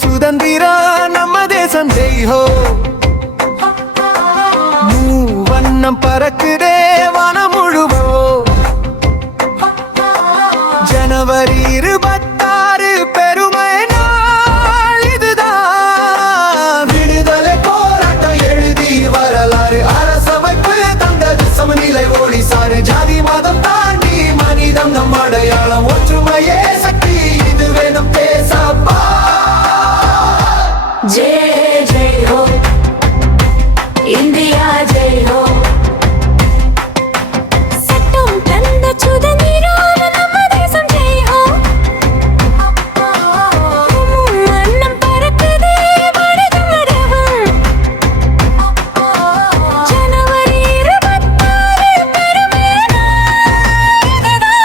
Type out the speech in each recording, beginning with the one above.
சுதந்திரம் நம்ம தேசம் ஜெய் ஹோ. மூவண்ணம் பறக்குதே வானம் முழுவோ. ஜனவரி 26 பெருமை நாள் இதுதான். விடுதலை போராட்டம் எழுதி வரலாறு அரசமைப்பு தந்தது சமநிலை ஒளிசாறு. ஜாதி மதம் தாண்டி மனிதம் நம் அடையாளம் ஒற்றுமையே சக்தி இது வேணும் பேசப்பா. जय जय हो इंडिया जय हो. சட்டம் தந்த சுதந்திரம் நம்ம தேசம் ஜெய் ஹோ. மன்னம் பறக்குதே மனிதம் மரபம். ஜனவரி 26 பெருமை நாள் இதுதான்.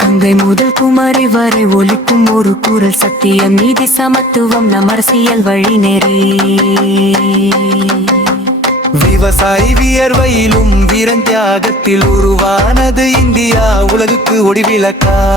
கங்கை முதல் குமரி வரை ஒலிக்கும் ஒரு குரல் சத்தியம் நீதி சமத்துவம் நம் அரசியல் வழி நெறி. விவசாயி வியர்வையிலும் வீரன் தியாகத்தில் உருவானது இந்தியா உலகுக்கு ஒளிவிளக்காய்.